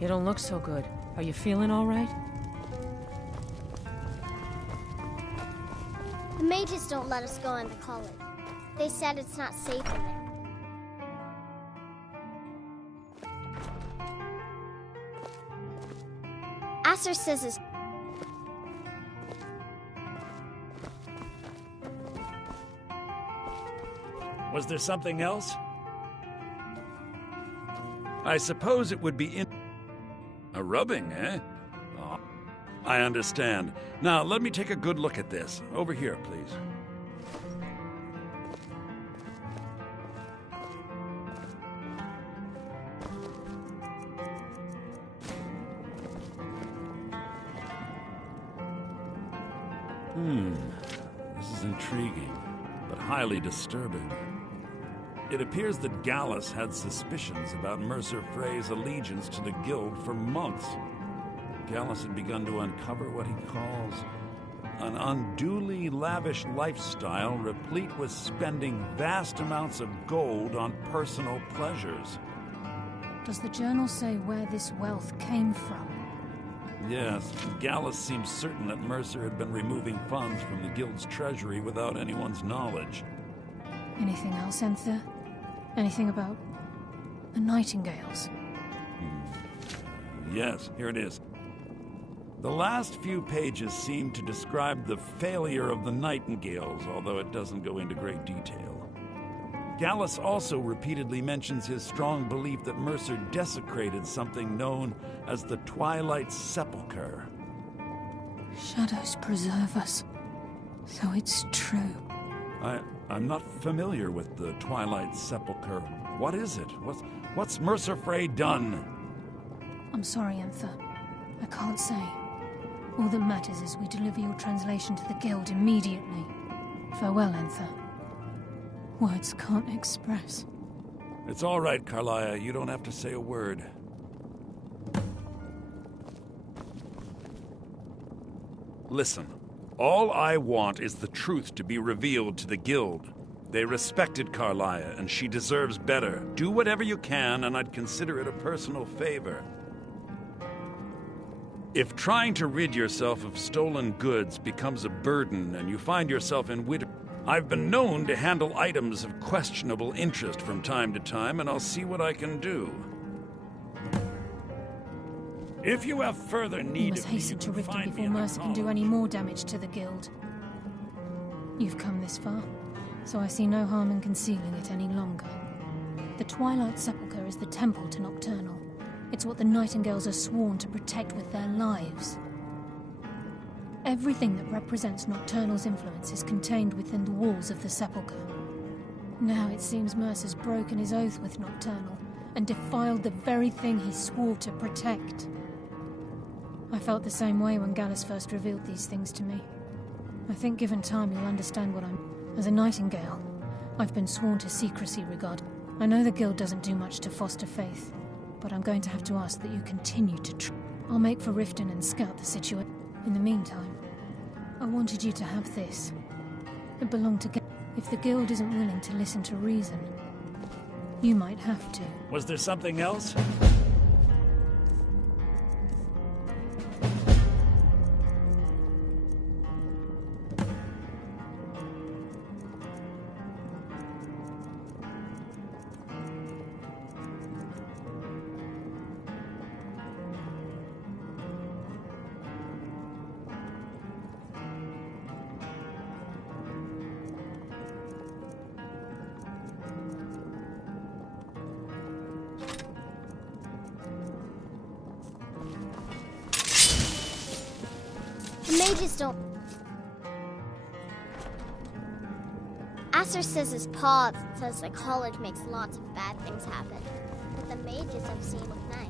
You don't look so good. Are you feeling all right? The mages don't let us go into college. They said it's not safe in there. Aster says it's... Was there something else? I suppose it would be a rubbing, eh? Oh, I understand. Now, let me take a good look at this. Over here, please. This is intriguing, but highly disturbing. It appears that Gallus had suspicions about Mercer Frey's allegiance to the Guild for months. Gallus had begun to uncover what he calls an unduly lavish lifestyle replete with spending vast amounts of gold on personal pleasures. Does the journal say where this wealth came from? Yes, Gallus seems certain that Mercer had been removing funds from the Guild's treasury without anyone's knowledge. Anything else, Enther? Anything about the Nightingales? Yes, here it is. The last few pages seem to describe the failure of the Nightingales, although it doesn't go into great detail. Gallus also repeatedly mentions his strong belief that Mercer desecrated something known as the Twilight Sepulchre. Shadows preserve us. So it's true. I'm not familiar with the Twilight Sepulchre. What is it? What's Mercer Frey done? I'm sorry, Enther. I can't say. All that matters is we deliver your translation to the Guild immediately. Farewell, Enther. Words can't express. It's all right, Carlia. You don't have to say a word. Listen. All I want is the truth to be revealed to the Guild. They respected Carlia, and she deserves better. Do whatever you can, and I'd consider it a personal favor. If trying to rid yourself of stolen goods becomes a burden and you find yourself in widowhood, I've been known to handle items of questionable interest from time to time, and I'll see what I can do. If you have further need you must hasten to Riften before Mercer can do any more damage to the Guild. You've come this far, so I see no harm in concealing it any longer. The Twilight Sepulchre is the temple to Nocturnal. It's what the Nightingales are sworn to protect with their lives. Everything that represents Nocturnal's influence is contained within the walls of the Sepulchre. Now it seems Mercer's broken his oath with Nocturnal and defiled the very thing he swore to protect. I felt the same way when Gallus first revealed these things to me. I think given time you'll understand what I'm... As a Nightingale, I've been sworn to secrecy regarding... I know the Guild doesn't do much to foster faith, but I'm going to have to ask that you continue to I'll make for Riften and scout the situation. In the meantime, I wanted you to have this. It belonged to If the Guild isn't willing to listen to reason, you might have to. Was there something else? The mages don't... Aster says his paw says the college makes lots of bad things happen. But the mages I've seen look nice.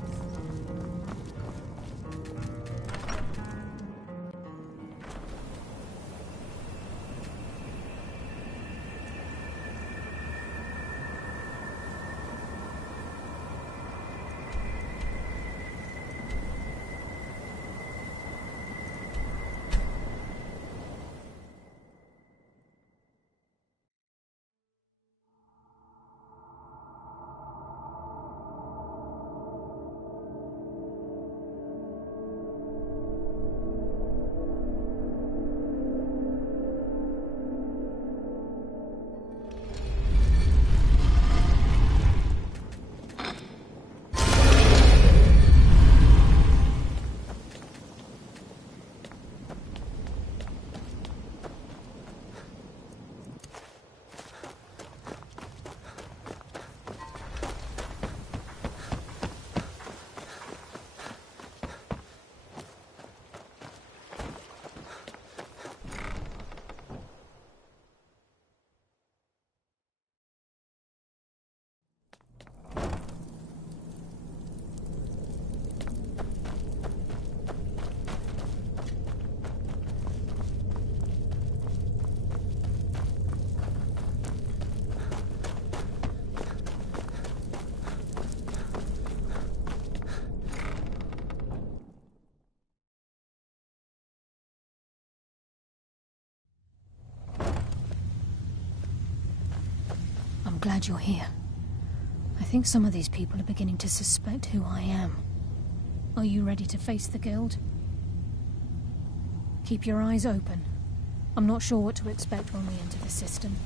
glad you're here. I think some of these people are beginning to suspect who I am. Are you ready to face the Guild? Keep your eyes open. I'm not sure what to expect when we enter the system.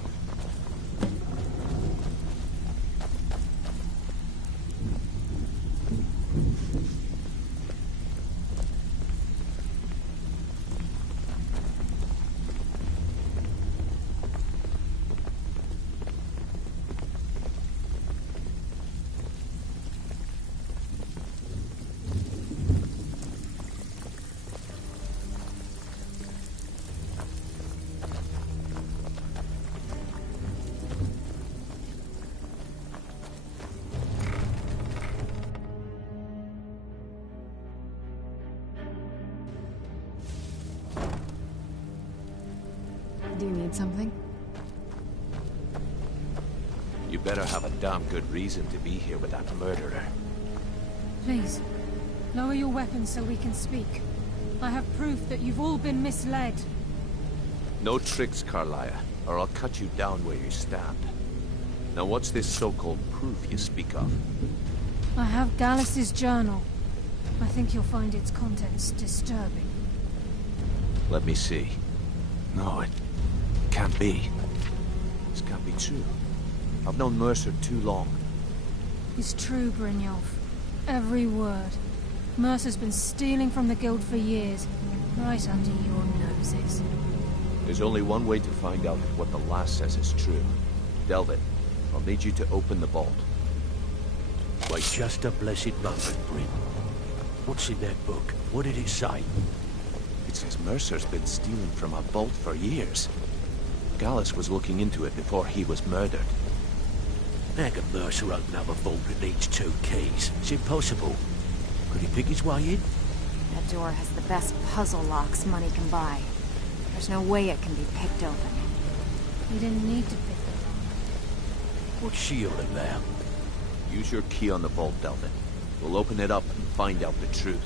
Do you need something? You better have a damn good reason to be here with that murderer. Please, lower your weapons so we can speak. I have proof that you've all been misled. No tricks, Carlia, or I'll cut you down where you stand. Now what's this so-called proof you speak of? I have Gallus's journal. I think you'll find its contents disturbing. Let me see. No, it can't be. This can't be true. I've known Mercer too long. It's true, Brynjolf. Every word. Mercer's been stealing from the Guild for years, right under your noses. There's only one way to find out if what the lass says is true. Delvin, I'll need you to open the vault. Wait just a blessed moment, Bryn. What's in that book? What did it say? It says Mercer's been stealing from a vault for years. Gallus was looking into it before he was murdered. How can Mercer open up a vault that needs 2 keys? It's impossible. Could he pick his way in? That door has the best puzzle locks money can buy. There's no way it can be picked open. You didn't need to pick the lock. What's she all about? Use your key on the vault, Delvin. We'll open it up and find out the truth.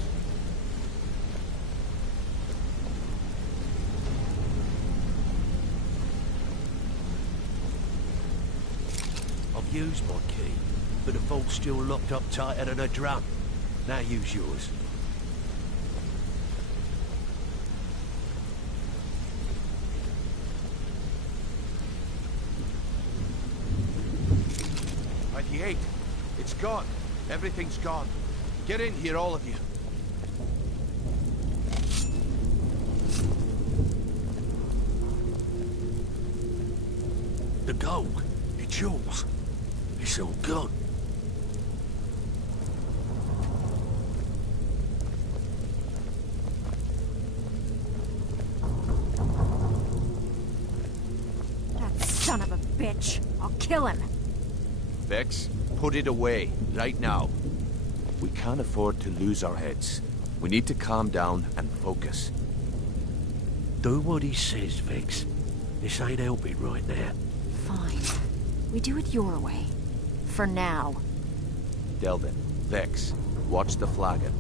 I've used my key, but the vault's still locked up tighter than a drum. Now use yours. It's gone. Everything's gone. Get in here, all of you. The gold. It's yours. It's all gone. That son of a bitch. I'll kill him. Vex, put it away, right now. We can't afford to lose our heads. We need to calm down and focus. Do what he says, Vex. This ain't helping right now. Fine. We do it your way. For now. Delvin, Vex, watch the flagon.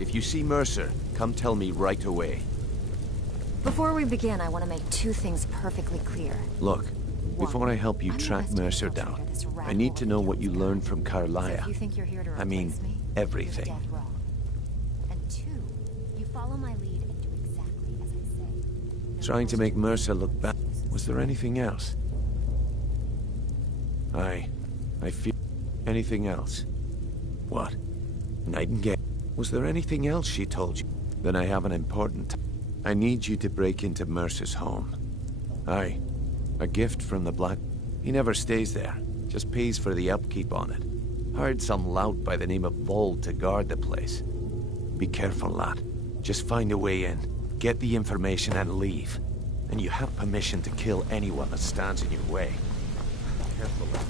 If you see Mercer, come tell me right away. Before we begin, I want to make 2 things perfectly clear. Look, before I help you I'm track invested in Mercer filtering down, this rat I need to hole know of what you yours. learned from So Carlia. if you think you're here to I mean, replace me, everything. you're dead wrong. And 2, you follow my lead and do exactly as I say. No Trying to make bullshit. Mercer look bad. Was there anything else? I feel... Anything else? What? Nightingale? Was there anything else she told you? Then I have an important... I need you to break into Mercer's home. Aye. A gift from the Black... He never stays there. Just pays for the upkeep on it. Hired some lout by the name of Vold to guard the place. Be careful, lad. Just find a way in. Get the information and leave. And you have permission to kill anyone that stands in your way. Careful, lad.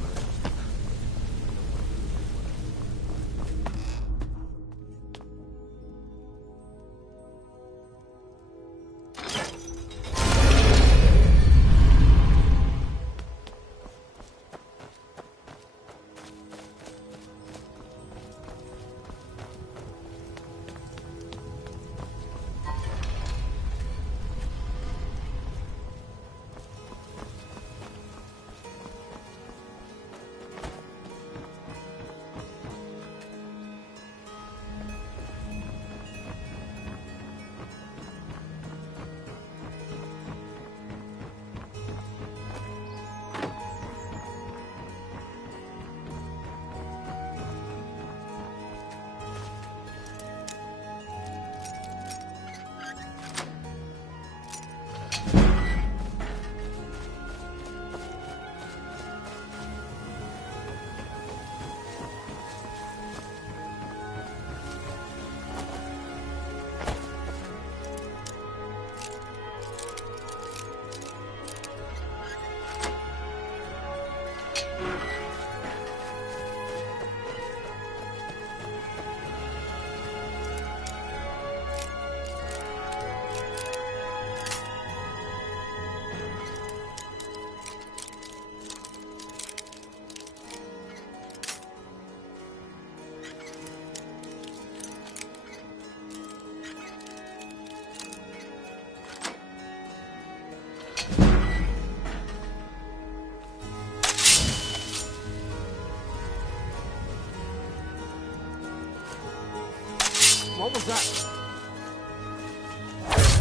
What was that?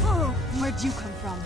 Oh, where'd you come from?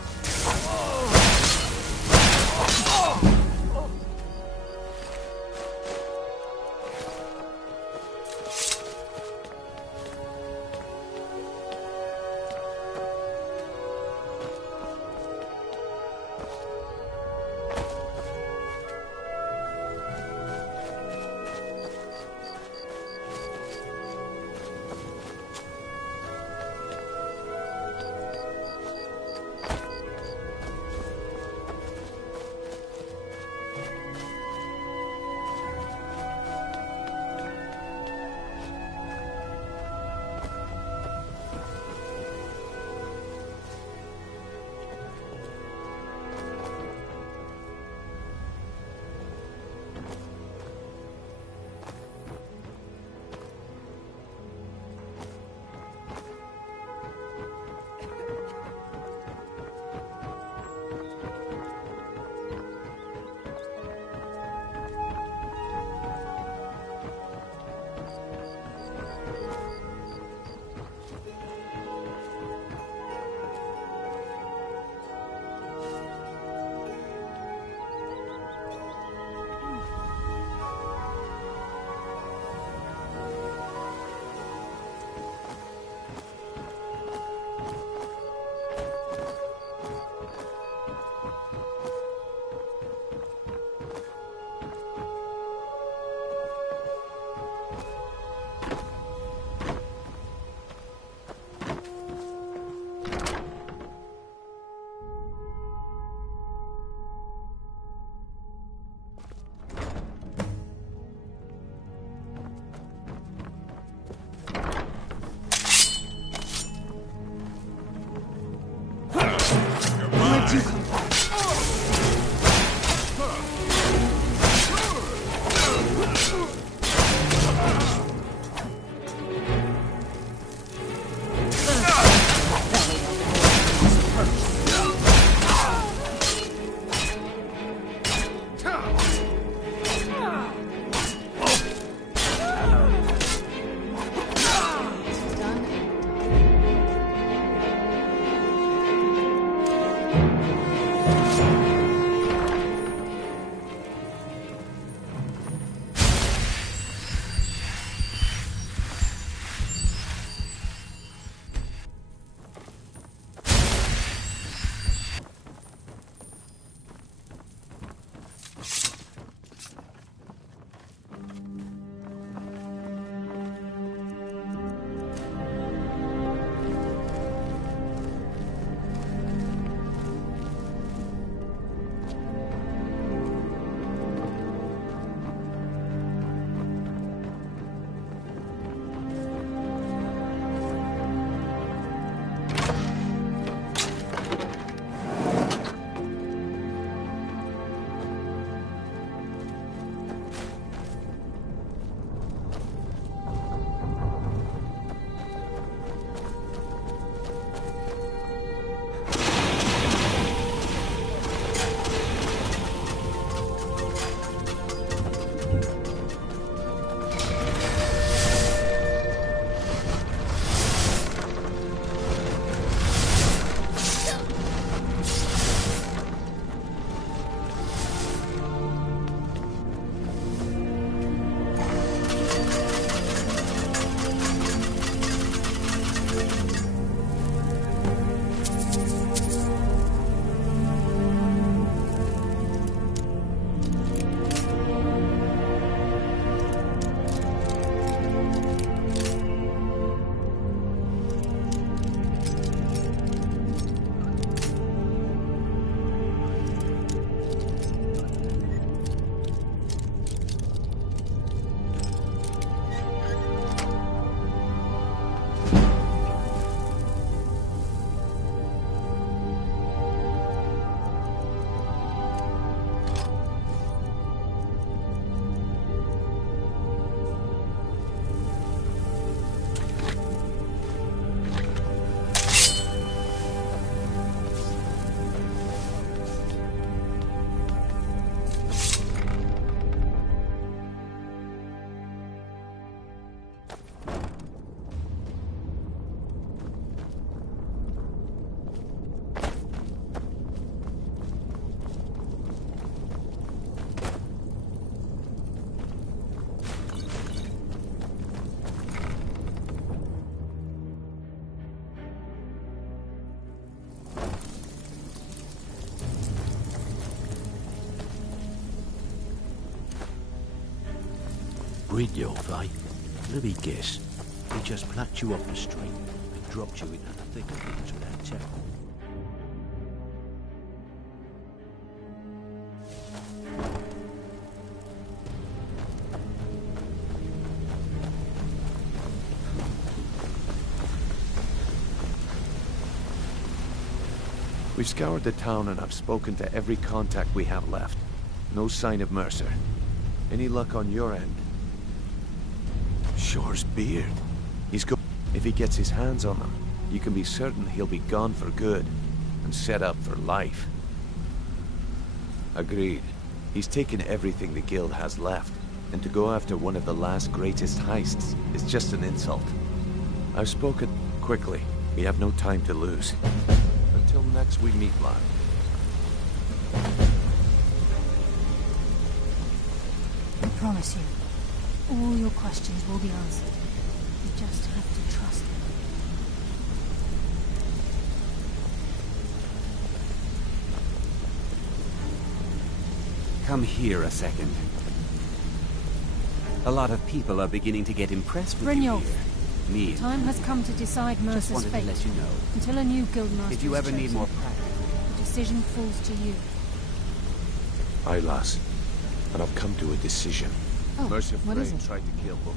Brynjolf, eh? Let me guess. He just plucked you off the street and dropped you into the thick of things without telling. We've scoured the town and I've spoken to every contact we have left. No sign of Mercer. Any luck on your end? Shore's beard. He's go. If he gets his hands on them, you can be certain he'll be gone for good and set up for life. Agreed. He's taken everything the guild has left, and to go after one of the last greatest heists is just an insult. I've spoken quickly. We have no time to lose. Until next we meet, lad. I promise you, all your questions will be answered. You just have to trust me. Come here a second. A lot of people are beginning to get impressed with you Brynjolf, here. Me, the time has come to decide just Mercer's wanted fate. to let you know. Until a new guildmaster If you ever is need chosen, more practice. the decision falls to you. Aye, lass. And I've come to a decision. Oh, Mercer what is Frey it? tried to kill both.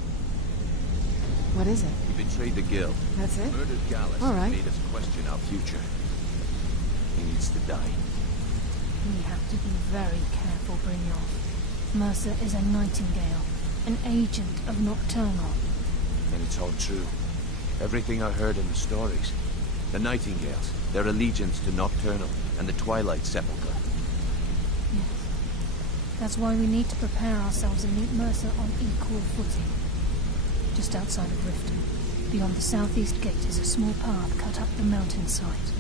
What is it? He betrayed the guild. That's it? Murdered Gallus. All right. And made us question our future. He needs to die. We have to be very careful, Brynjolf. Mercer is a nightingale, an agent of Nocturnal. And it's all true. Everything I heard in the stories. The Nightingales, their allegiance to Nocturnal, and the Twilight Sepulchre. Yes. That's why we need to prepare ourselves and meet Mercer on equal footing. Just outside of Riften, beyond the southeast gate, is a small path cut up the mountainside.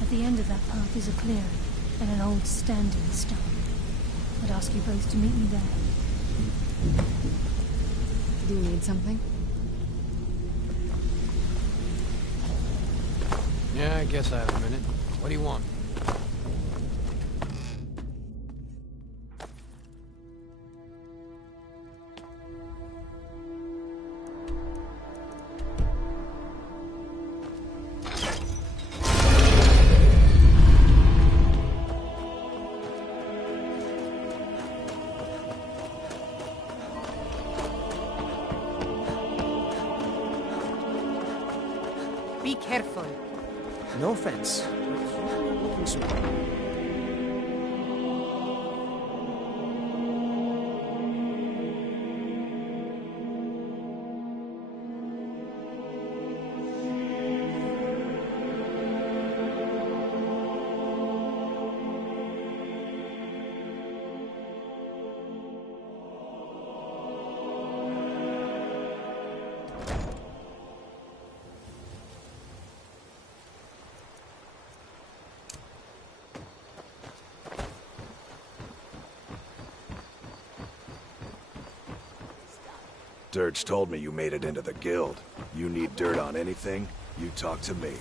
At the end of that path is a clearing and an old standing stone. I'd ask you both to meet me there. Do you need something? Yeah, I guess I have a minute. What do you want? Be careful. No offense. Looking smart. Dirge told me you made it into the guild. You need dirt on anything, you talk to me.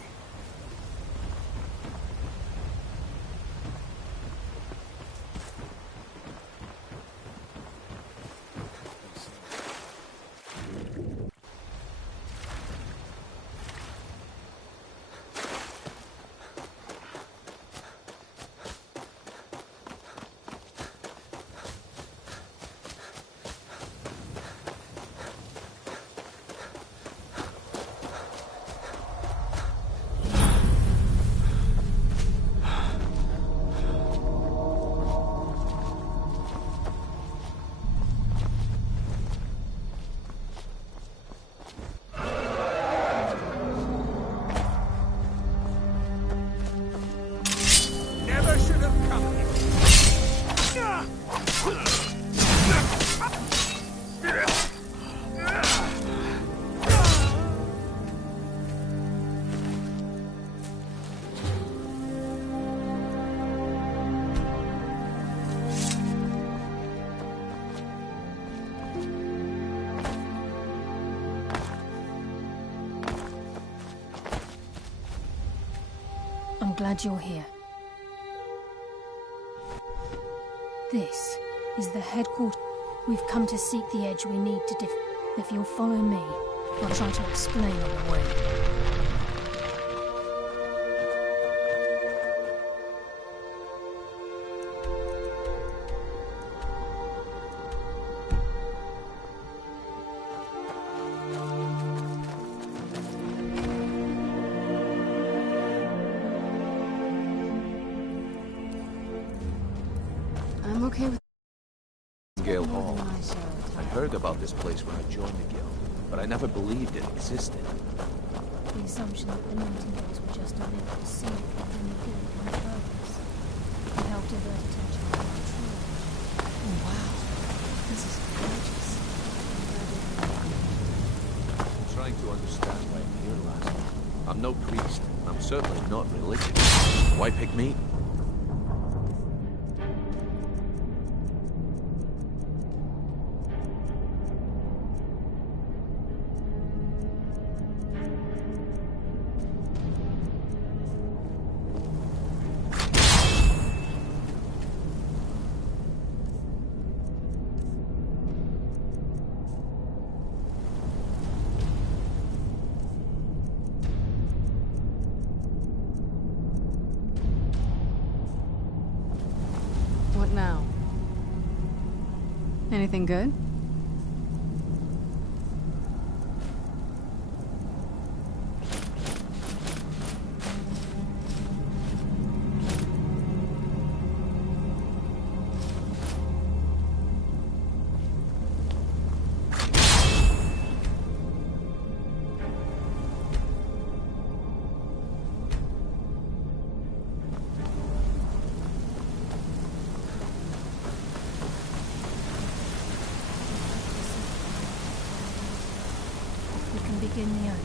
I'm glad you're here. This is the headquarters. We've come to seek the edge we need to If you'll follow me, I'll try to explain on the way. I'm okay with Gale Hall. I heard about this place when I joined the guild, but I never believed it existed. The assumption that the Nightingales were just unable to see it within the guild on purpose. It helped divert attention from the true. Oh, wow. This is gorgeous. I'm trying to understand why I'm here, lass. I'm no priest. I'm certainly not religious. Why pick me? What now? Anything good? We can begin the oath.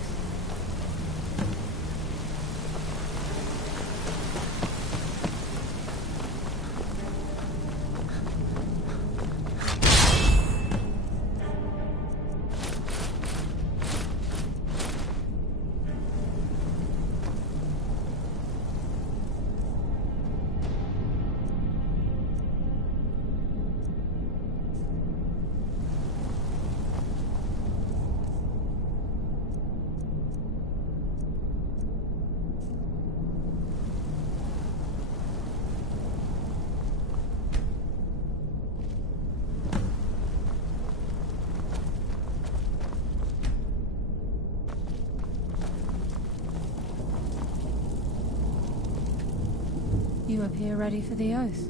You appear ready for the oath.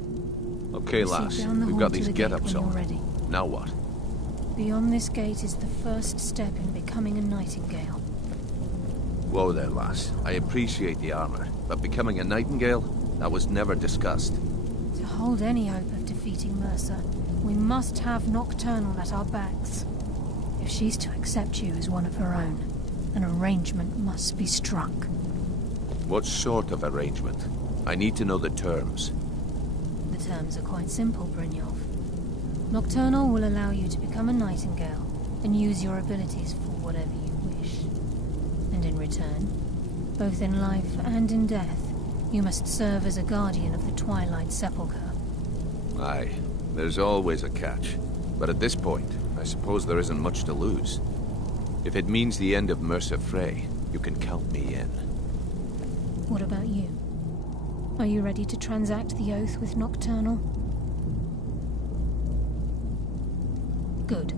Okay, lass. We've got these get-ups on. Ready. Now what? Beyond this gate is the first step in becoming a Nightingale. Whoa there, lass. I appreciate the armor, but becoming a Nightingale? That was never discussed. To hold any hope of defeating Mercer, we must have Nocturnal at our backs. If she's to accept you as one of her own, an arrangement must be struck. What sort of arrangement? I need to know the terms. The terms are quite simple, Brynjolf. Nocturnal will allow you to become a Nightingale and use your abilities for whatever you wish. And in return, both in life and in death, you must serve as a guardian of the Twilight Sepulchre. Aye, there's always a catch. But at this point, I suppose there isn't much to lose. If it means the end of Mercer Frey, you can count me in. What about you? Are you ready to transact the oath with Nocturnal? Good.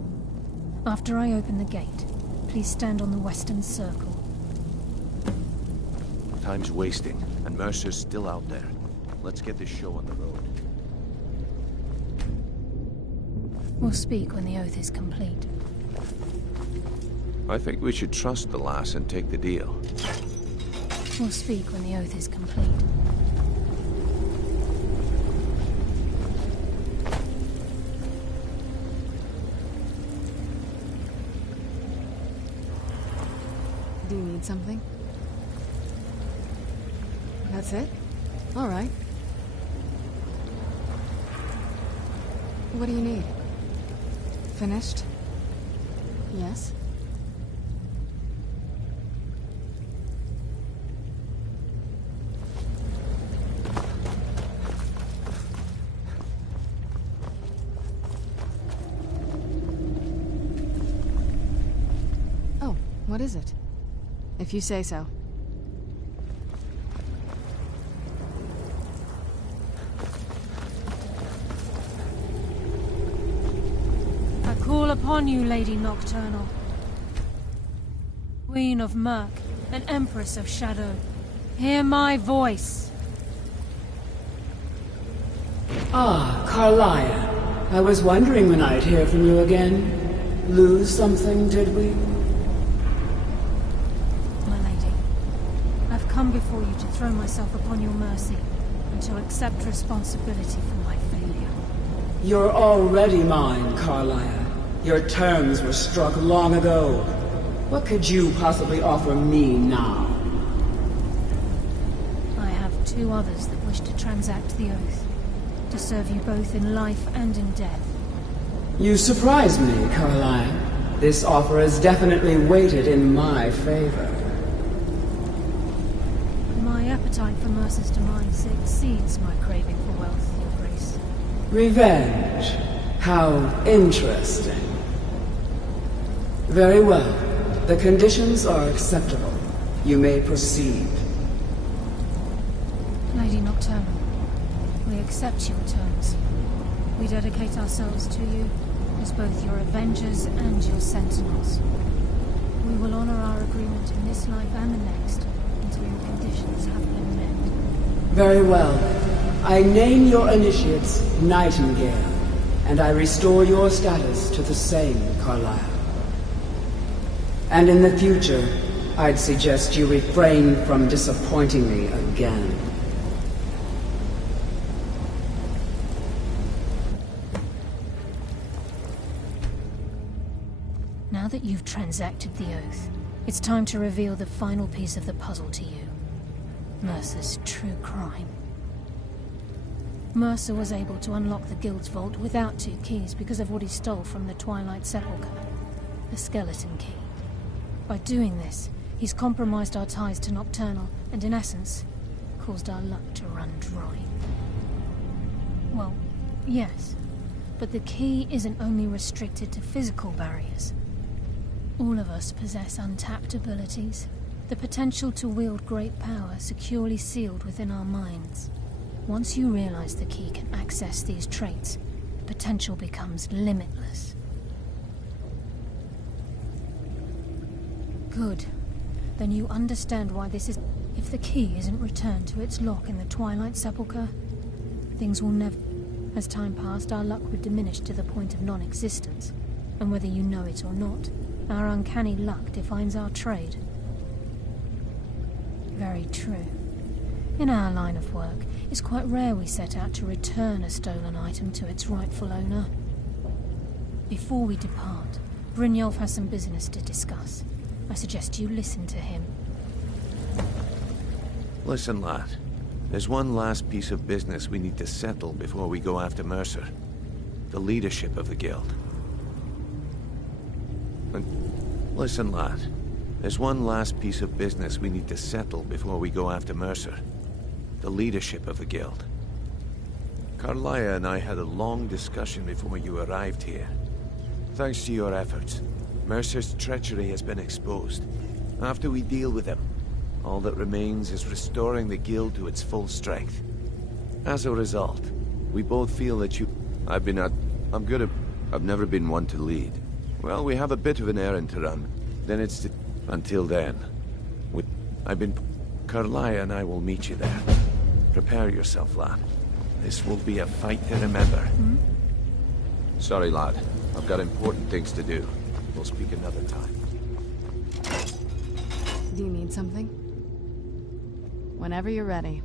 After I open the gate, please stand on the western circle. Time's wasting, and Mercer's still out there. Let's get this show on the road. We'll speak when the oath is complete. I think we should trust the lass and take the deal. We'll speak when the oath is complete. Do you need something? That's it? All right. What do you need? Finished? Yes? What is it? If you say so. I call upon you, Lady Nocturnal. Queen of Murk, and Empress of Shadow. Hear my voice. Ah, Carlia. I was wondering when I'd hear from you again. Lose something, did we? My lady, I've come before you to throw myself upon your mercy, and to accept responsibility for my failure. You're already mine, Carlia. Your terms were struck long ago. What could you possibly offer me now? I have two others that wish to transact the oath, to serve you both in life and in death. You surprise me, Carlia. This offer is definitely weighted in my favor. My appetite for Mercer's demise exceeds my craving for wealth, Your Grace. Revenge. How interesting. Very well. The conditions are acceptable. You may proceed. Lady Nocturnal, we accept your terms. We dedicate ourselves to you as both your avengers and your sentinels. We will honor our agreement in this life and the next until your conditions have been met. Very well. I name your initiates Nightingale, and I restore your status to the same, Carlisle. And in the future, I'd suggest you refrain from disappointing me again. Now that you've transacted the oath, it's time to reveal the final piece of the puzzle to you. Mercer's true crime. Mercer was able to unlock the Guild's vault without 2 keys because of what he stole from the Twilight Sepulchre, the skeleton key. By doing this, he's compromised our ties to Nocturnal and, in essence, caused our luck to run dry. Well, yes, but the key isn't only restricted to physical barriers. All of us possess untapped abilities, the potential to wield great power securely sealed within our minds. Once you realize the key can access these traits, potential becomes limitless. Good. Then you understand why this is... If the key isn't returned to its lock in the Twilight Sepulchre, things will never... As time passed, our luck would diminish to the point of non-existence. And whether you know it or not, our uncanny luck defines our trade. Very true. In our line of work, it's quite rare we set out to return a stolen item to its rightful owner. Before we depart, Brynjolf has some business to discuss. I suggest you listen to him. Listen, lad. There's one last piece of business we need to settle before we go after Mercer. The leadership of the Guild. Listen, lad. There's one last piece of business we need to settle before we go after Mercer. The leadership of the Guild. Carlia and I had a long discussion before you arrived here. Thanks to your efforts, Mercer's treachery has been exposed. After we deal with him, all that remains is restoring the Guild to its full strength. As a result, we both feel that you... I've never been one to lead. Well, we have a bit of an errand to run. Then it's to... Until then, Carlia and I will meet you there. Prepare yourself, lad. This will be a fight to remember. Hmm? Sorry, lad. I've got important things to do. We'll speak another time. Do you need something? Whenever you're ready.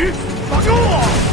鱼，放开我！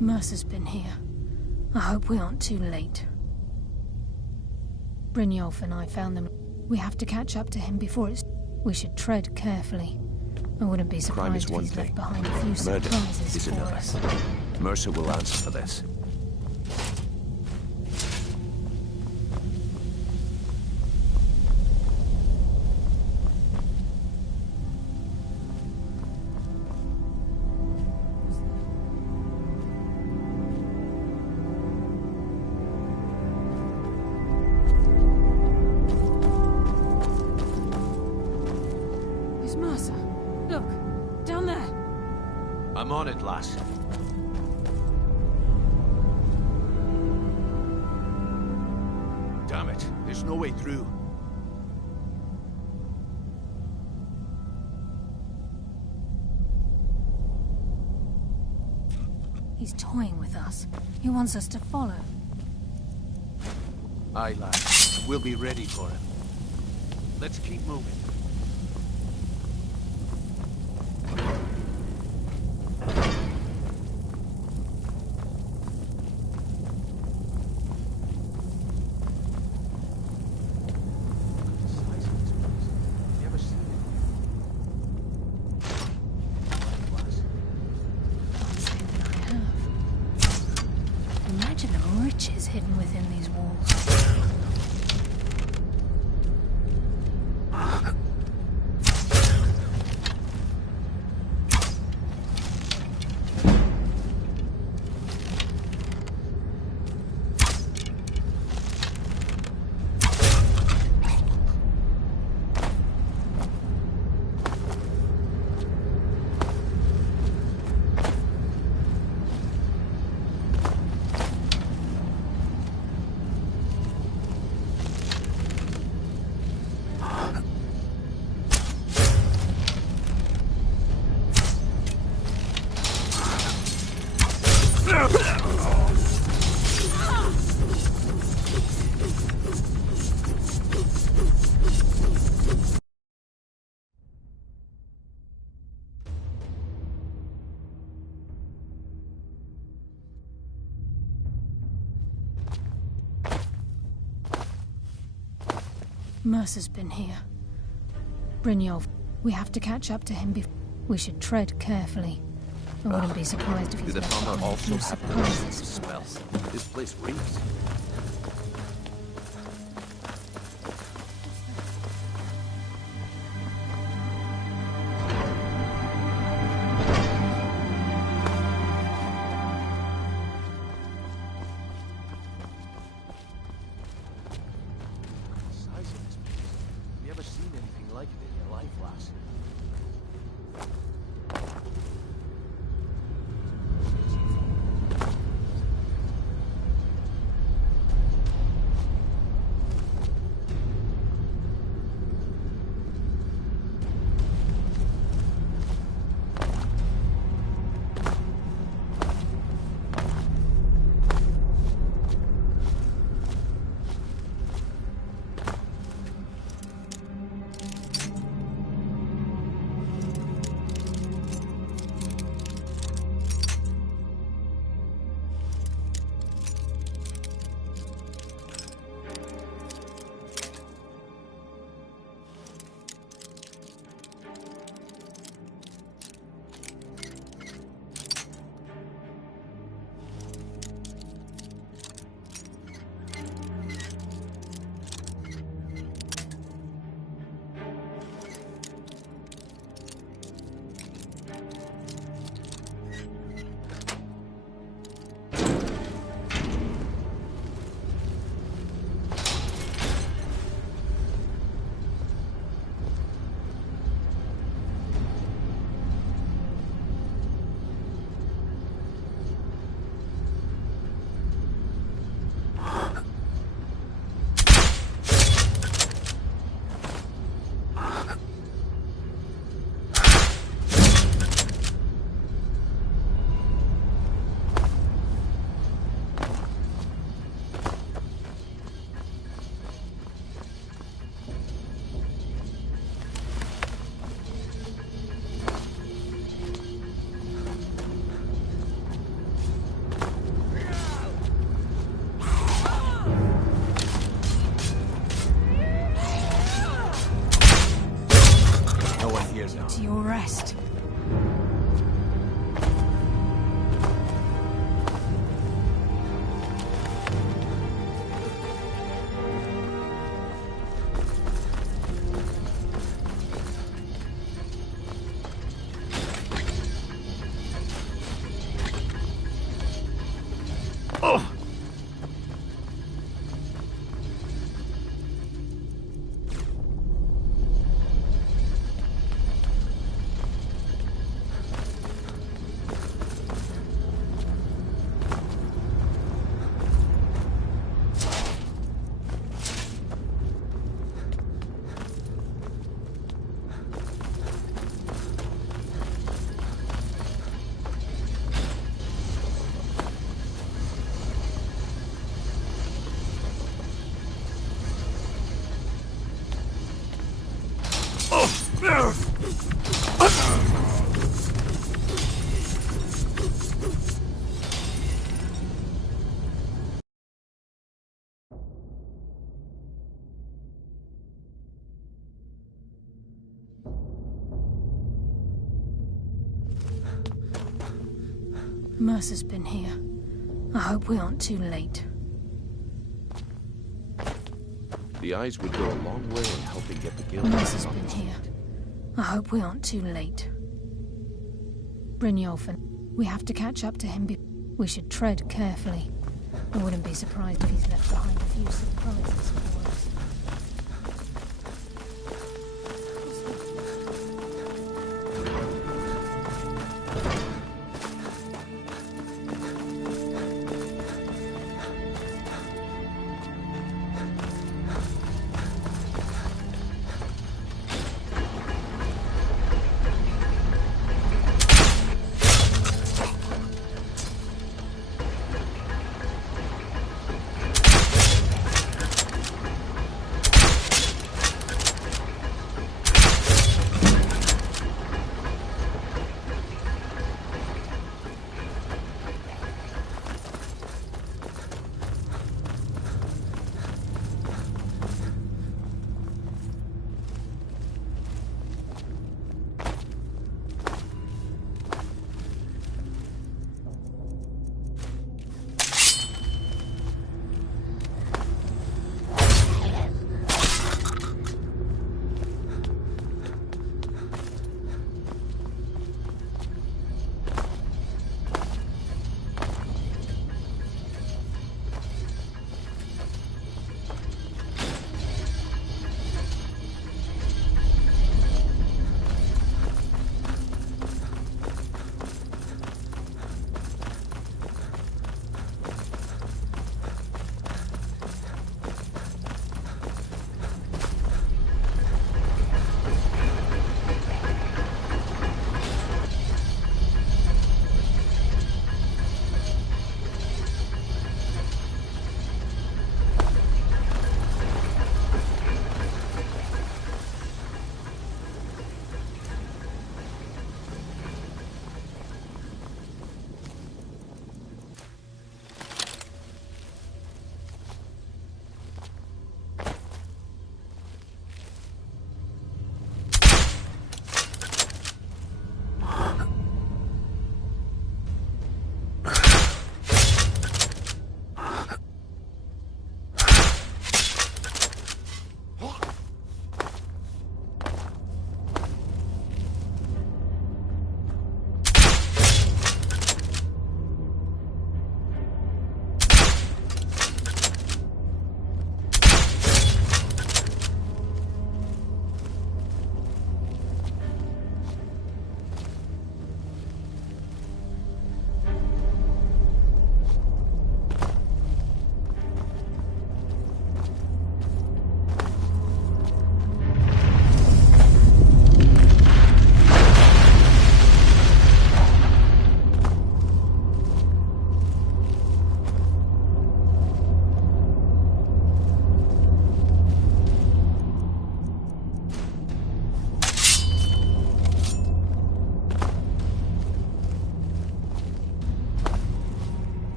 Mercer's been here. I hope we aren't too late. Brynjolf and I found them. We have to catch up to him before it's... We should tread carefully. I wouldn't be surprised if he's left behind a few surprises for us. Mercer will answer for this. Mercer. Look, down there. I'm on it, lass. Damn it, there's no way through. He's toying with us. He wants us to follow. Aye, lad. We'll be ready for him. Let's keep moving. Hidden within these walls. Mercer's been here. Brynjolf, we have to catch up to him before. We should tread carefully. I wouldn't be surprised if he's Do the left farmer behind a also few have surprises the for smell? us. This place reeks. To your rest. Mercer's been here. I hope we aren't too late. The eyes would go a long way in helping get the guild. Mercer's been here. I hope we aren't too late. Brynjolf, we have to catch up to him. We should tread carefully. I wouldn't be surprised if he's left behind a few surprises for us.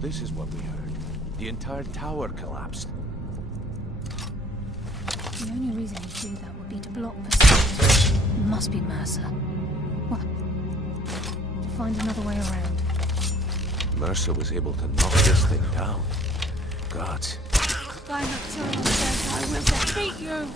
this is what we heard. The entire tower collapsed. The only reason he'd do that would be to block pursuit. It must be Mercer. What? To find another way around. Mercer was able to knock this thing down. Gods. By Nocturnal says I will defeat you!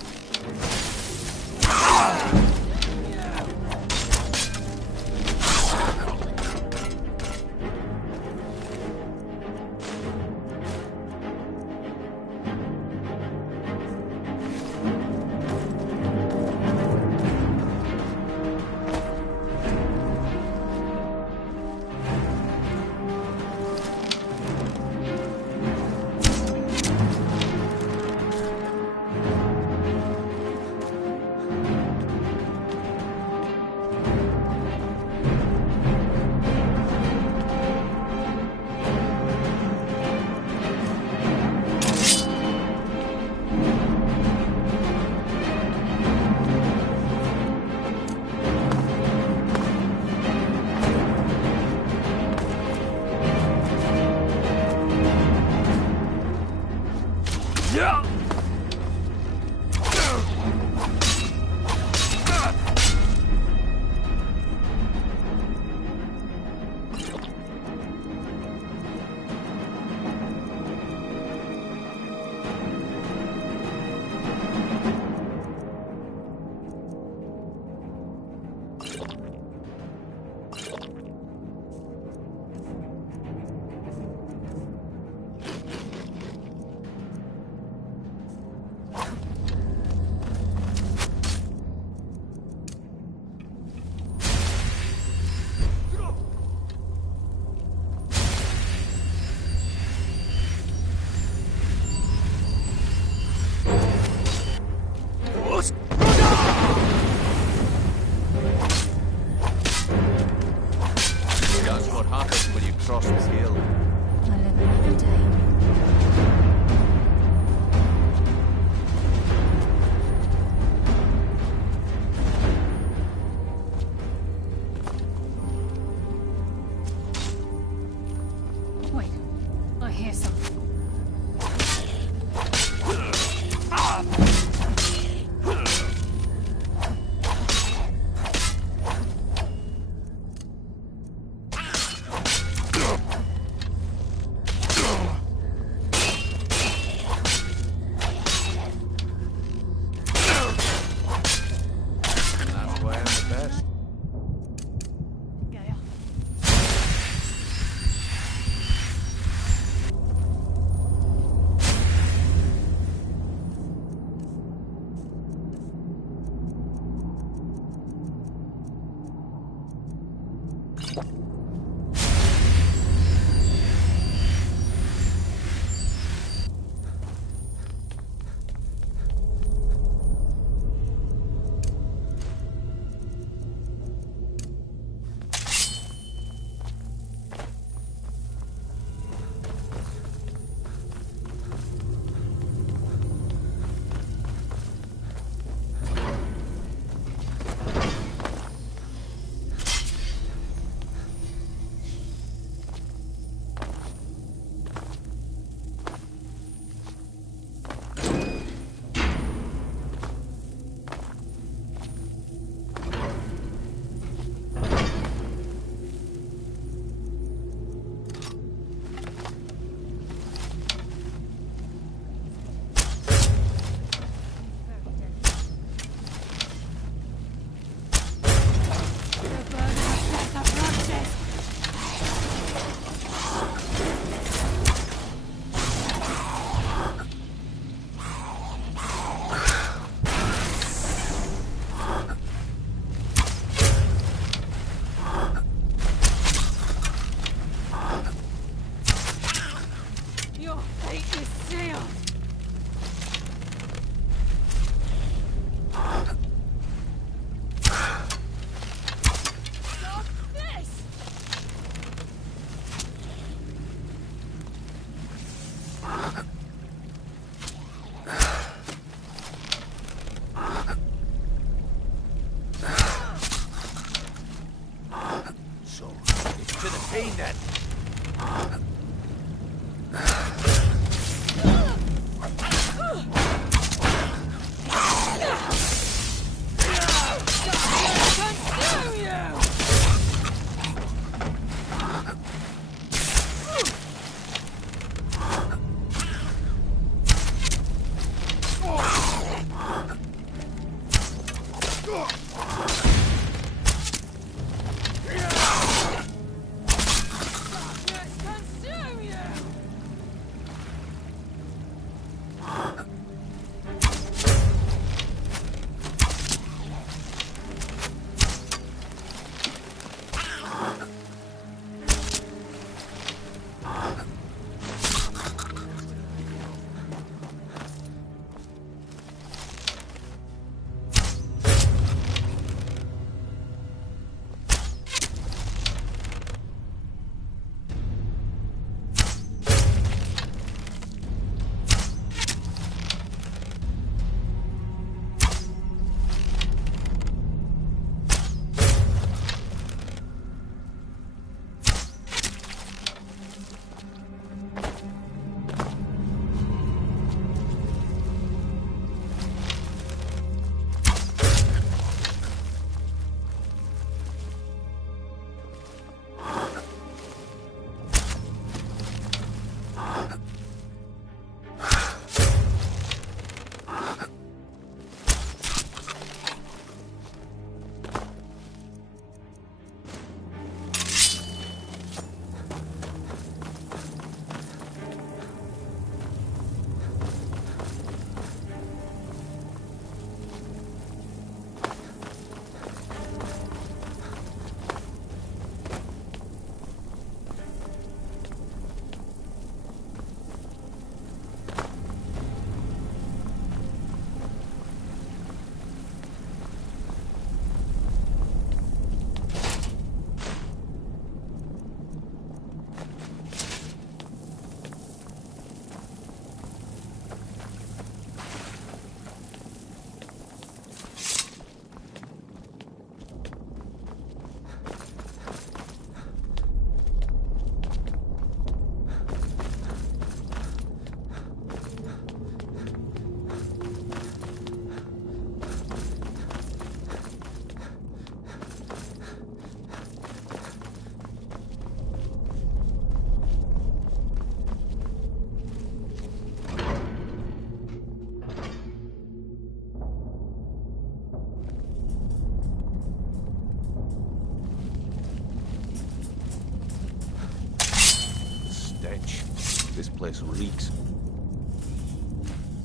This place reeks.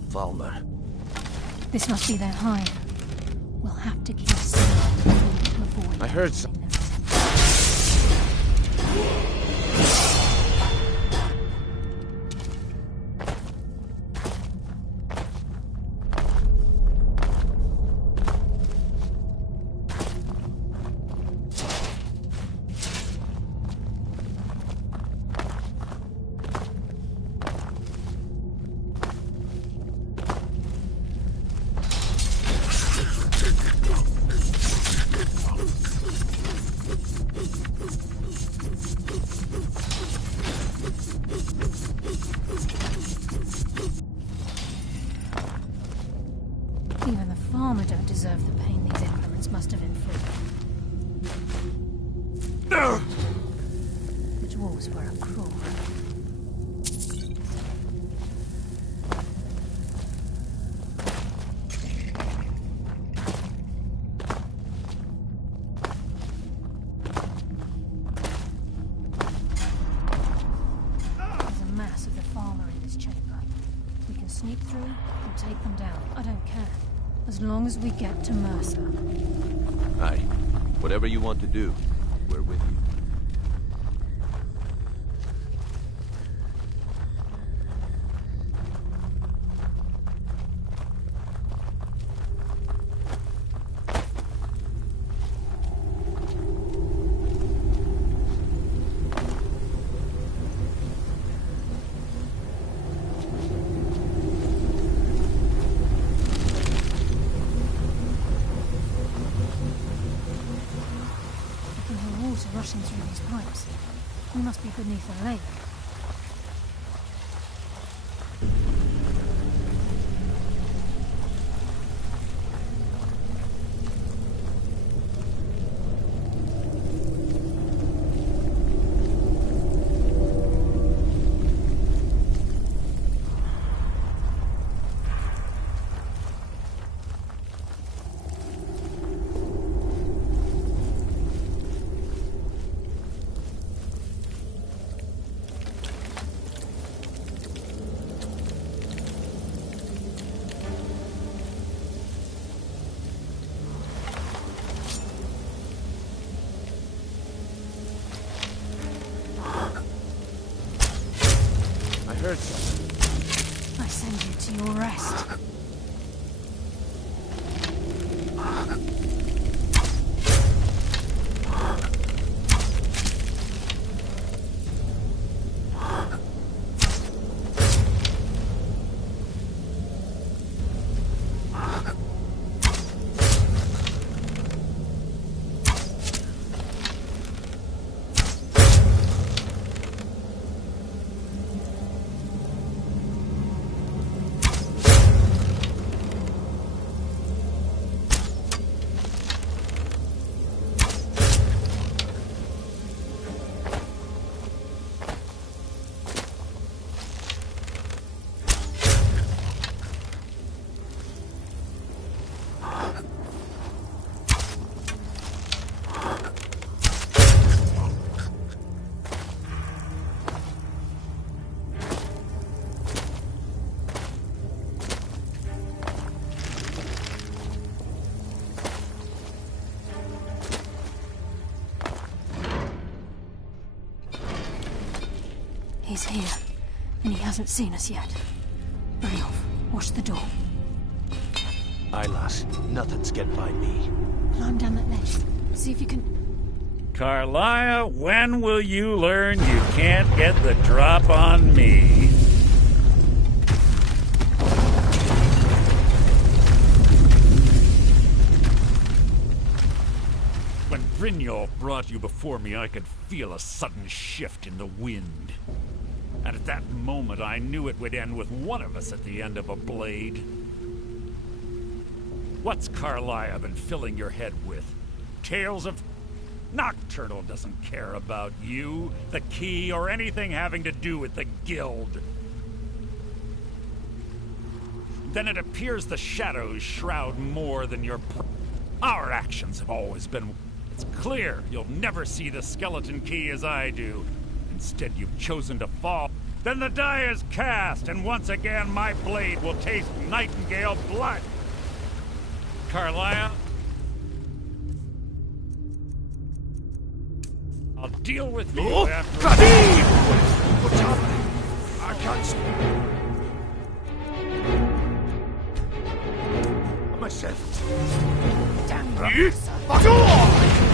Valmer. This must be their hive. We'll have to keep still to avoid. I heard some. Even the farmer don't deserve the pain these implements must have inflicted. The dwarves were a cruel. There's a mass of the farmer in this chamber. We can sneak through and take them down. I don't care. As long as we get to Mercer. Aye. Whatever you want to do, we're with you. Rushing through these pipes. We must be beneath a lake. Heard something. I send you to your rest. He's here, and he hasn't seen us yet. Brynjolf, watch the door. Aye, lass. Nothing's getting by me. Climb down that ledge. See if you can... Carlia, when will you learn you can't get the drop on me? When Brynjolf brought you before me, I could feel a sudden shift in the wind. And at that moment, I knew it would end with one of us at the end of a blade. What's Carlia been filling your head with? Tales of... Nocturnal doesn't care about you, the key, or anything having to do with the guild. Then it appears the shadows shroud more than your... Our actions have always been... It's clear you'll never see the skeleton key as I do. Instead, you've chosen to fall. Then the die is cast, and once again my blade will taste Nightingale blood. Carlia, I'll deal with you after... What's happening? I can't speak. Myself. Damn you! Fuck off!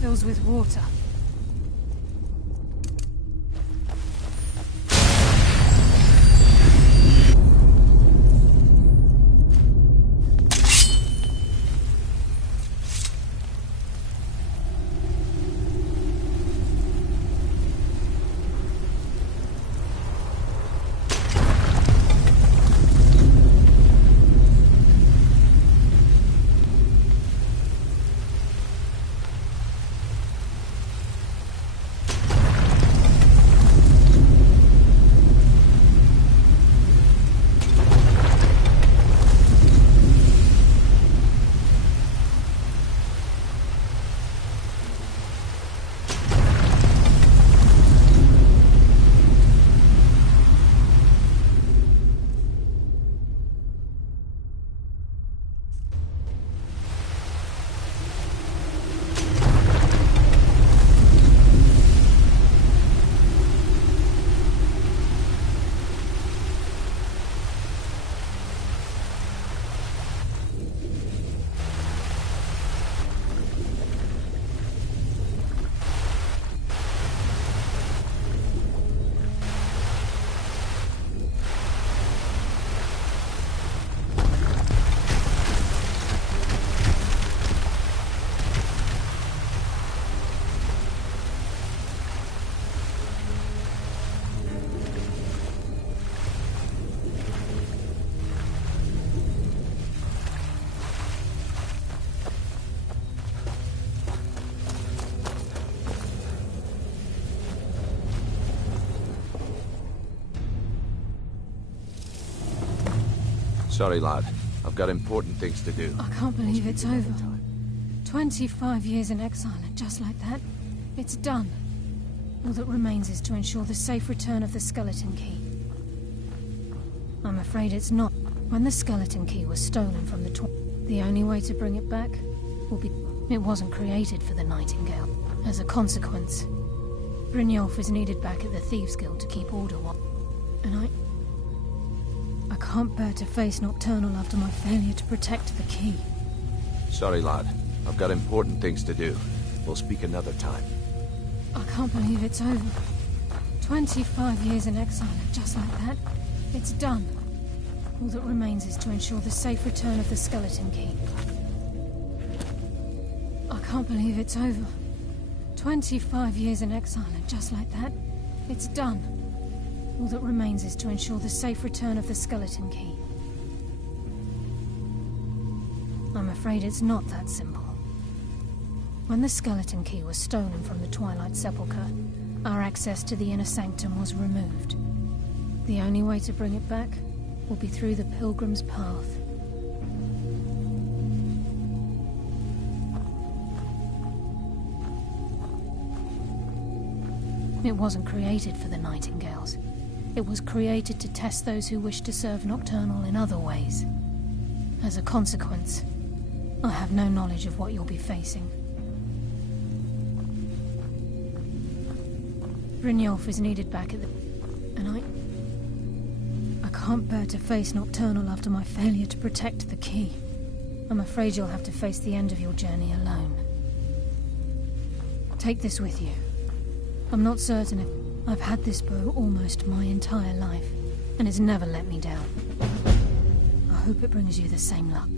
Fills with water. Sorry, lad. I've got important things to do. I can't believe it's over. 25 years in exile, and just like that, it's done. All that remains is to ensure the safe return of the skeleton key. I'm afraid it's not. When the skeleton key was stolen from the only way to bring it back will be... It wasn't created for the Nightingale. As a consequence, Brynjolf is needed back at the Thieves Guild to keep order. And I can't bear to face Nocturnal after my failure to protect the key. Sorry, lad. I've got important things to do. We'll speak another time. I can't believe it's over. 25 years in exile, and just like that, it's done. All that remains is to ensure the safe return of the skeleton key. I can't believe it's over. 25 years in exile, and just like that, it's done. All that remains is to ensure the safe return of the skeleton key. I'm afraid it's not that simple. When the skeleton key was stolen from the Twilight Sepulchre, our access to the inner sanctum was removed. The only way to bring it back will be through the Pilgrim's Path. It wasn't created for the Nightingales. It was created to test those who wish to serve Nocturnal in other ways. As a consequence, I have no knowledge of what you'll be facing. Brynjolf is needed back at the... And I can't bear to face Nocturnal after my failure to protect the key. I'm afraid you'll have to face the end of your journey alone. Take this with you. I'm not certain if... I've had this bow almost my entire life. and has never let me down. I hope it brings you the same luck.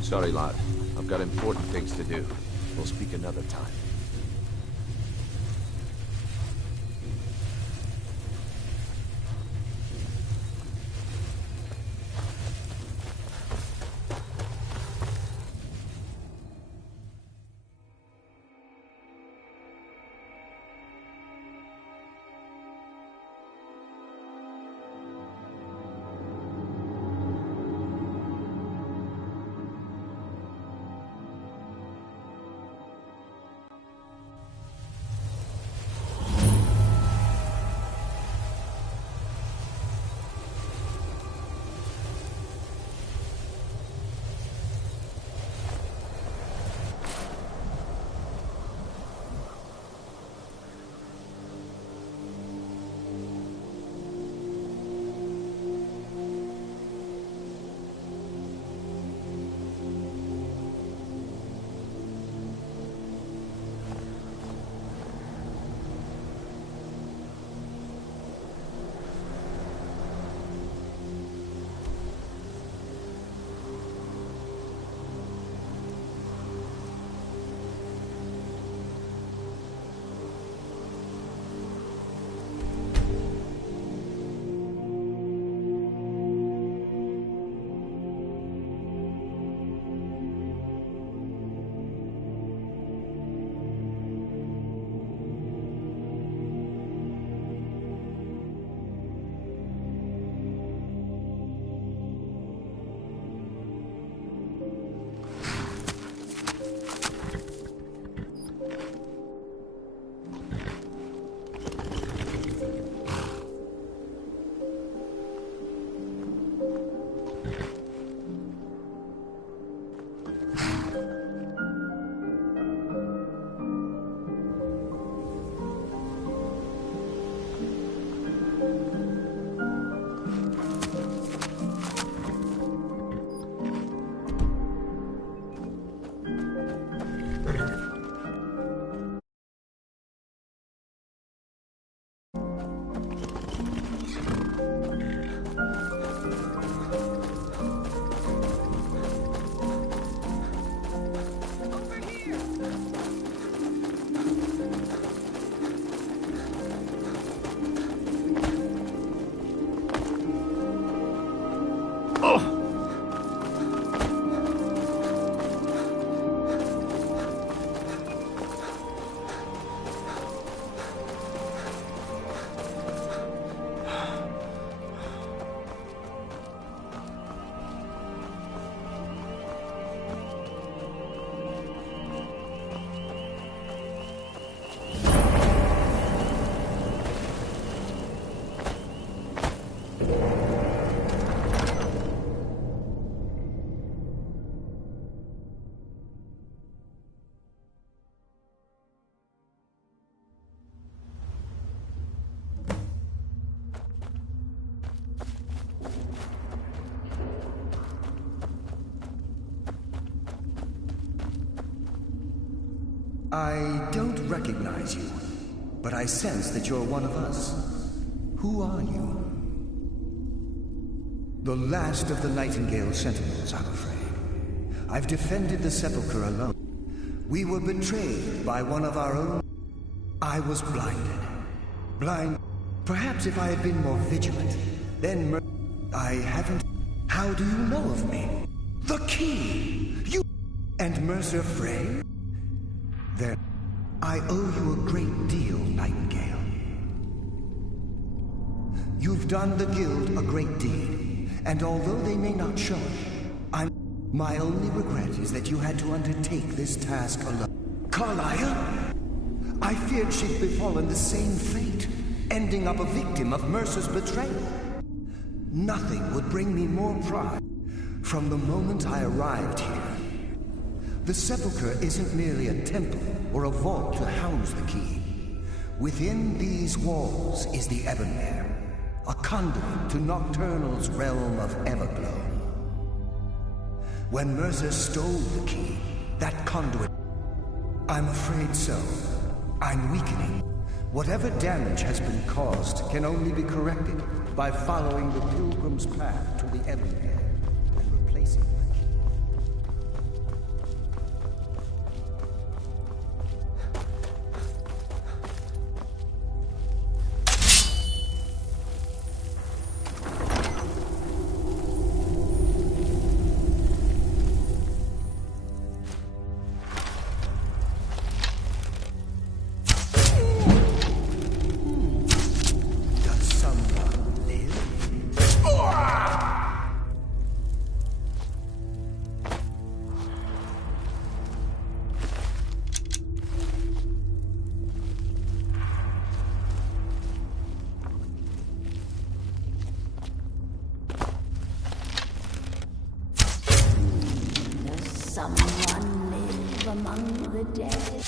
Sorry, lad. I've got important things to do. We'll speak another time. I don't recognize you, but I sense that you're one of us. Who are you? The last of the Nightingale Sentinels, I'm afraid. I've defended the Sepulchre alone. We were betrayed by one of our own. I was blinded. Blind. Perhaps if I had been more vigilant, then I haven't. How do you know of me? The key! You and Mercer Frey? Then I owe you a great deal, Nightingale. You've done the Guild a great deed, and although they may not show it, my only regret is that you had to undertake this task alone. Carlia? I feared she'd befallen the same fate, ending up a victim of Mercer's betrayal. Nothing would bring me more pride from the moment I arrived here. The Sepulchre isn't merely a temple or a vault to house the key. Within these walls is the Ebonmere, a conduit to Nocturnal's realm of Everglow. When Mercer stole the key, that conduit... I'm afraid so. I'm weakening. Whatever damage has been caused can only be corrected by following the Pilgrim's path to the Everyhead and replacing the key. Someone live among the dead.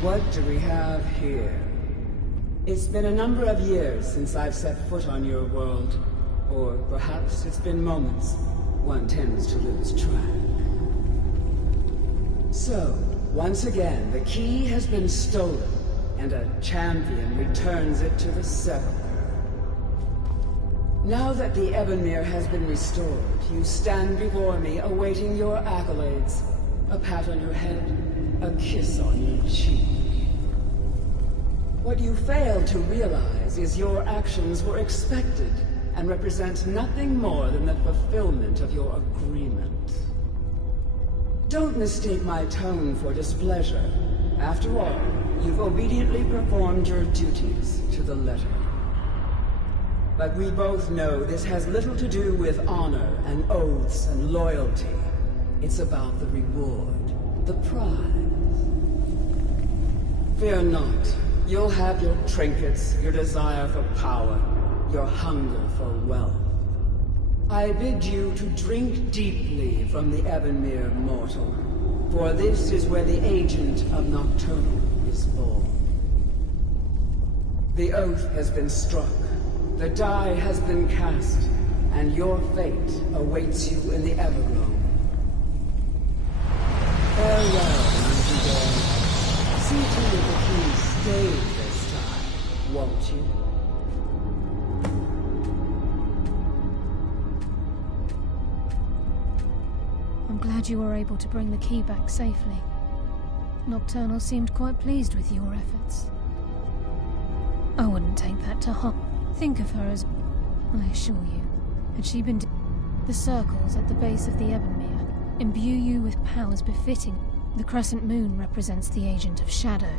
What do we have here? It's been a number of years since I've set foot on your world. Or perhaps it's been moments. One tends to lose track. So, once again, the key has been stolen, and a champion returns it to the Sepulchre. Now that the Ebonmere has been restored, you stand before me awaiting your accolades. A pat on your head, a kiss on your cheek. What you fail to realize is your actions were expected and represent nothing more than the fulfillment of your agreement. Don't mistake my tone for displeasure. After all, you've obediently performed your duties to the letter. But we both know this has little to do with honor and oaths and loyalty. It's about the reward, the prize. Fear not. You'll have your trinkets, your desire for power, your hunger for wealth. I bid you to drink deeply from the Ebonmere mortal, for this is where the agent of Nocturnal is born. The oath has been struck, the die has been cast, and your fate awaits you in the Everglow. Farewell, Nightingale. See to it that he stays this time, won't you? I'm glad you were able to bring the key back safely. Nocturnal seemed quite pleased with your efforts. I wouldn't take that to heart. Think of her as, I assure you, had she been the circles at the base of the Ebonmere imbue you with powers befitting. The crescent moon represents the agent of shadow.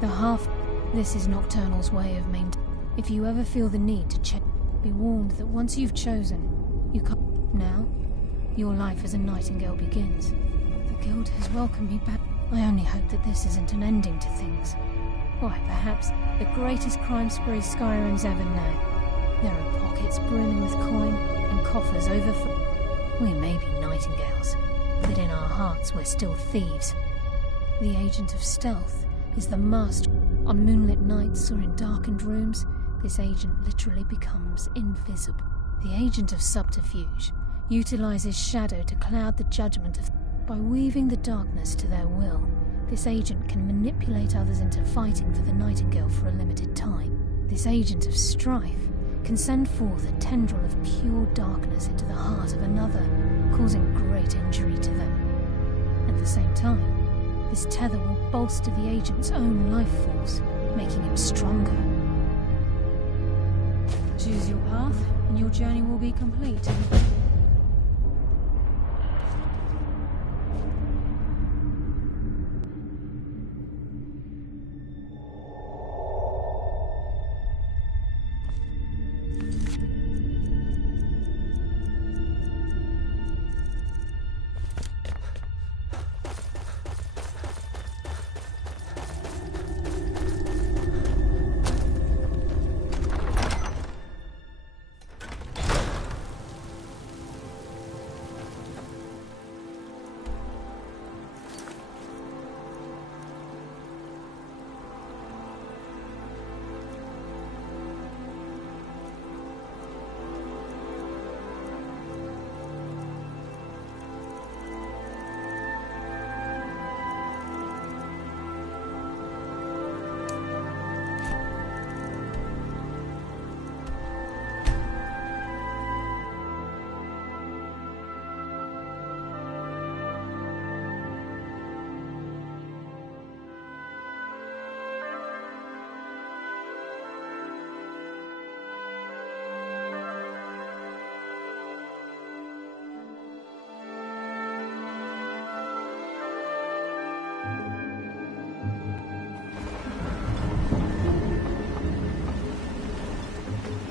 The half... This is Nocturnal's way of maintaining. If you ever feel the need to check, be warned that once you've chosen, you can't. Now, your life as a Nightingale begins. The Guild has welcomed me back. I only hope that this isn't an ending to things. Why, perhaps the greatest crime spree Skyrim's ever known. There are pockets brimming with coin and coffers overflowing. We may be Nightingales, but in our hearts we're still thieves. The agent of stealth is the master. On moonlit nights or in darkened rooms, this agent literally becomes invisible. The agent of subterfuge utilizes shadow to cloud the judgment of... By weaving the darkness to their will, this agent can manipulate others into fighting for the Nightingale for a limited time. This agent of strife can send forth a tendril of pure darkness into the heart of another, causing great injury to them. At the same time, this tether will bolster the agent's own life force, making him stronger. Choose your path, and your journey will be complete.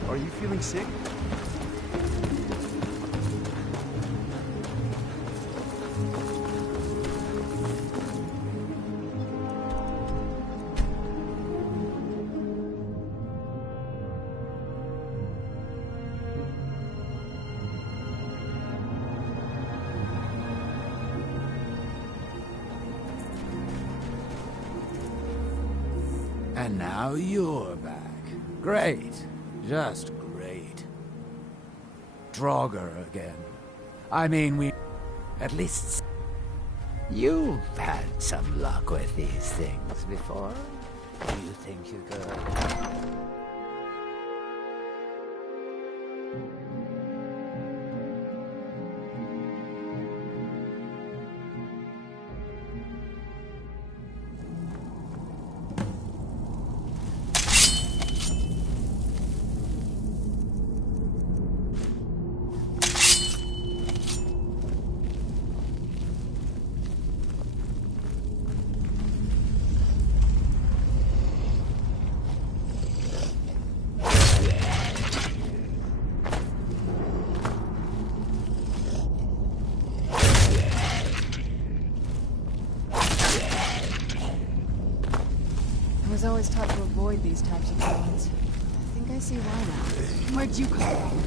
Are you feeling sick? And now you're back. Great. Just great. Draugr again. I mean, we... At least... You've had some luck with these things before. Do you think you could... was taught to avoid these types of villains. I think I see why now. Where'd you come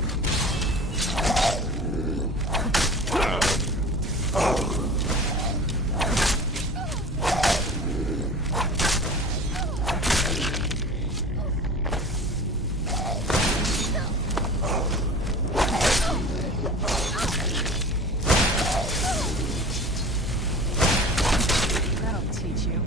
That'll teach you.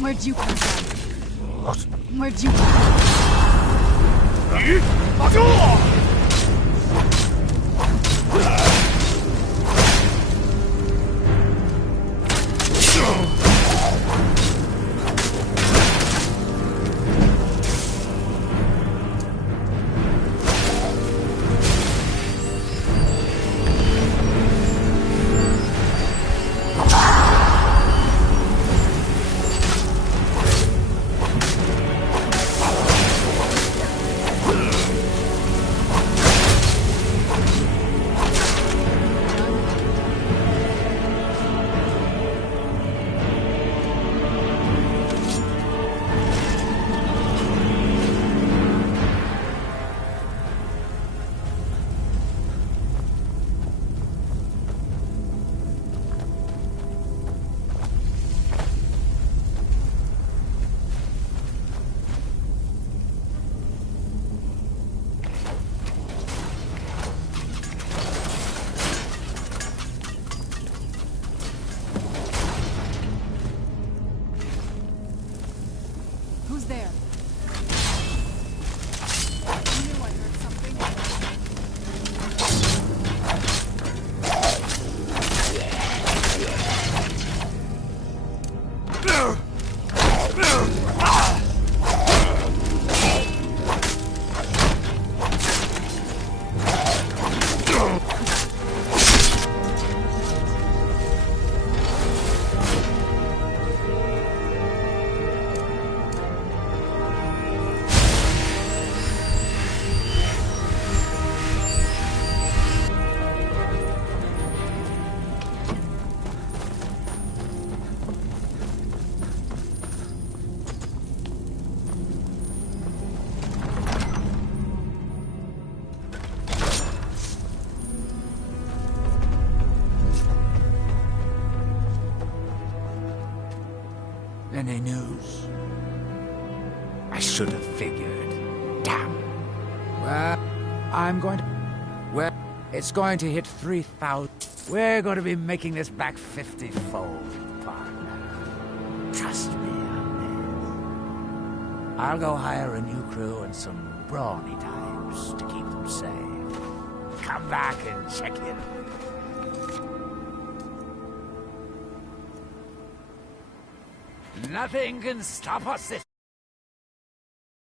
Where'd you come from? Where'd you Who's there? I knew I heard something. Any news? I should have figured. Damn. Well, I'm going to... Well, it's going to hit 3,000. We're going to be making this back 50-fold, partner. Trust me on this. I'll go hire a new crew and some brawny types to keep them safe. Come back and check in. Nothing can stop us this